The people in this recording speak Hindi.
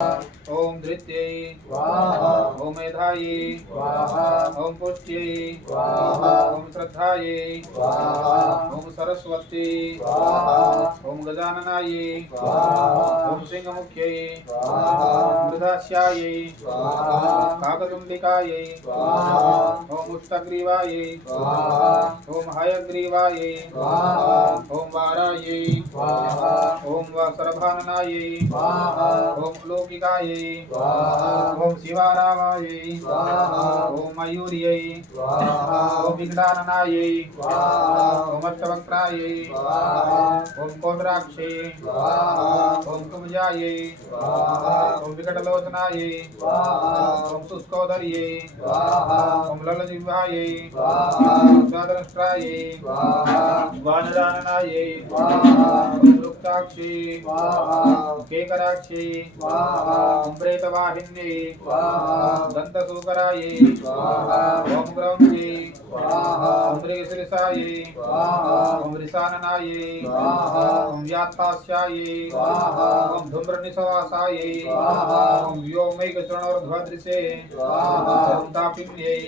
ओम धृत्यै स्वाहा ओम मेधायै स्वाहा ओम पुष्ट्यै स्वाहा ओम श्रद्धायै स्वाहा ओम सरस्वती स्वाहा ओम गजाननायै स्वाहा ओम सिंहमुख्यै स्वाहा मृदास्यायै स्वाहा काकतुंडिकायै स्वाहा ओम उष्टग्रीवायै स्वाहा ओम हयग्रीवायै स्वाहा ओम वारायै स्वाहा ओम वसरभाननायै स्वाहा ओम लौकिकायै स्वाहा ओम शिवारामायै स्वाहा ओम मयूर्यै स्वाहा ओम विघ्नाननायै स्वाहा ओम अष्टवक्त्रायै स्वाहा ओम कोद्राक्षै स्वाहा ओम कुब्जायै स्वाहा ओम विकटलोचनायै स्वाहा ओम शुष्कोदर्यै स्वाहा ओम ललजिह्वायै स्वाहा द्वादरष्ट्रायै स्वाहा वानराननायै स्वाहा ओम वृक्षाक्षै स्वाहा केकराक्षै स्वाहा ओम प्रेतवाहिन्यै स्वाहा दंतसूकरायै स्वाहा ओम ग्रौण्यै स्वाहा ओम मृगशीर्षायै स्वाहा ओम ऋषाननायै स्वाहा ओम व्यात्तास्यायै स्वाहा ओम धूम्रनिशवासायै स्वाहा ओम व्योमैकचरणोर्ध्वदृशे स्वाहा ओम तापिन्यै